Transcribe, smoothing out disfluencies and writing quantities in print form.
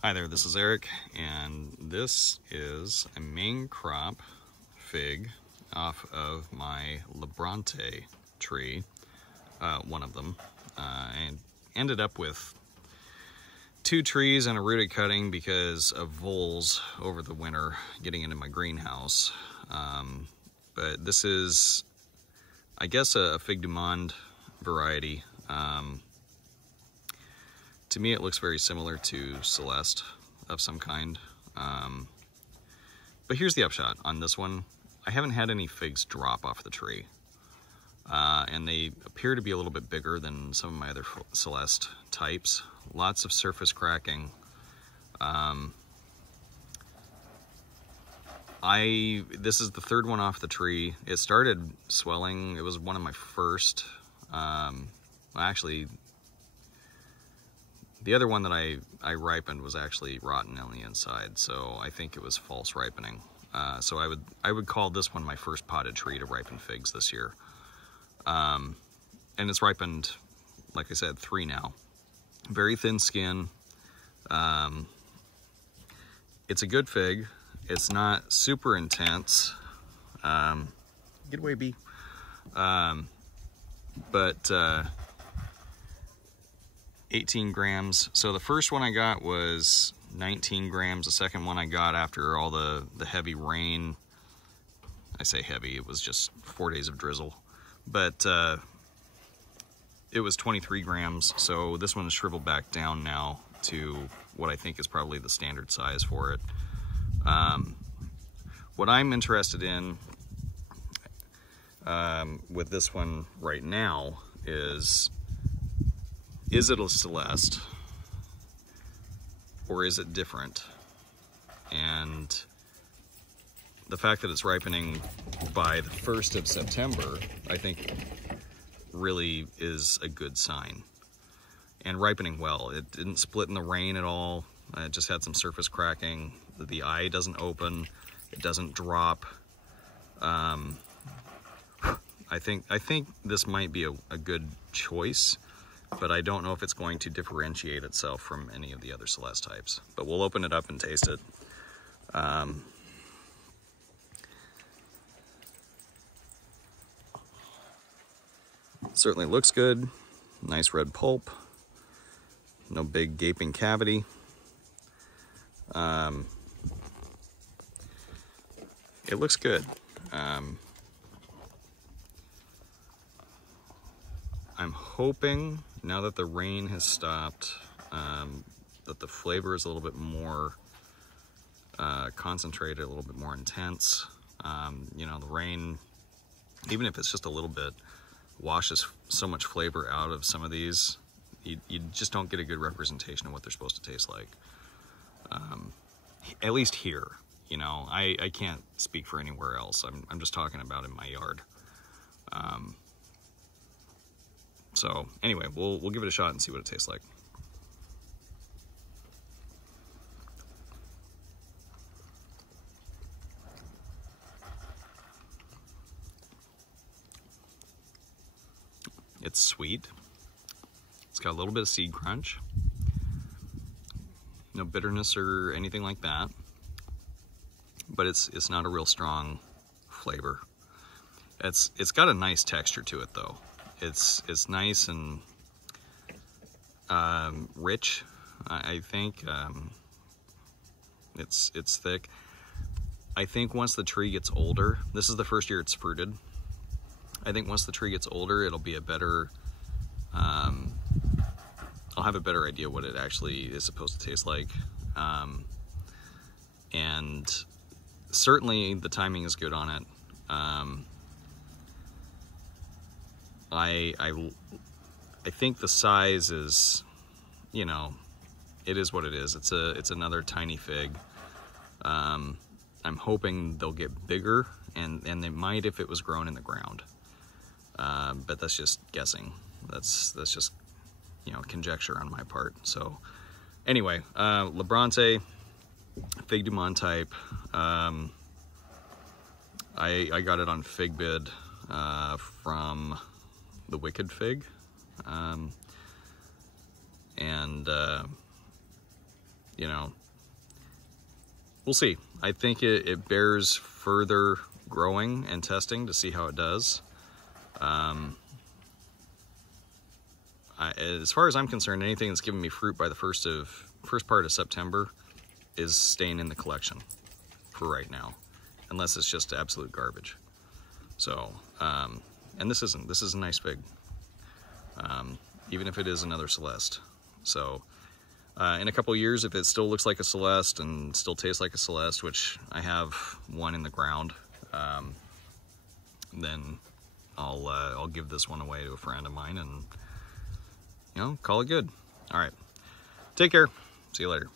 Hi there, this is Eric, and this is a main crop fig off of my Brante tree, one of them. And ended up with 2 trees and a rooted cutting because of voles over the winter getting into my greenhouse. But this is, I guess, a fig du monde variety. To me, it looks very similar to Celeste of some kind. But here's the upshot on this one. I haven't had any figs drop off the tree. And they appear to be a little bit bigger than some of my other Celeste types. Lots of surface cracking. This is the 3rd one off the tree. It started swelling. It was one of my first, actually, the other one that I ripened was actually rotten on the inside, so I think it was false ripening. So I would call this one my first potted tree to ripen figs this year. And it's ripened, like I said, 3 now. Very thin skin. It's a good fig. It's not super intense. Get away, bee. But 18 grams. So the first one I got was 19 grams. The second one I got after all the heavy rain. I say heavy, it was just 4 days of drizzle. But it was 23 grams. So this one is shriveled back down now to what I think is probably the standard size for it. What I'm interested in with this one right now is it a Celeste or is it different? And the fact that it's ripening by the 1st of September, I think really is a good sign. And ripening well. It didn't split in the rain at all. It just had some surface cracking. The eye doesn't open. It doesn't drop. I think this might be a good choice, but I don't know if it's going to differentiate itself from any of the other Celeste types. But we'll open it up and taste it. Certainly looks good. Nice red pulp. No big gaping cavity. It looks good. I'm hoping, now that the rain has stopped, that the flavor is a little bit more concentrated, a little bit more intense. You know, the rain, even if it's just a little bit, washes so much flavor out of some of these. You just don't get a good representation of what they're supposed to taste like. At least here, you know, I can't speak for anywhere else. I'm just talking about in my yard. So anyway, we'll give it a shot and see what it tastes like. It's sweet. It's got a little bit of seed crunch. No bitterness or anything like that. But it's not a real strong flavor. It's got a nice texture to it though. It's nice and rich. I think it's thick. I think once the tree gets older, this is the first year it's fruited. I think once the tree gets older, it'll be a better. I'll have a better idea what it actually is supposed to taste like, and certainly the timing is good on it. I think the size is, you know, it is what it is. It's another tiny fig. I'm hoping they'll get bigger, and they might if it was grown in the ground. But that's just guessing. That's just, you know, conjecture on my part. So anyway, Brante fig du monde type. I got it on FigBid from the Wicked Fig, and you know, we'll see. I think it bears further growing and testing to see how it does. As far as I'm concerned, anything that's giving me fruit by the first part of September is staying in the collection for right now, unless it's just absolute garbage. So, and this is a nice fig, even if it is another Celeste. So, in a couple years, if it still looks like a Celeste and still tastes like a Celeste, which I have one in the ground, then I'll give this one away to a friend of mine and, you know, call it good. All right, take care. See you later.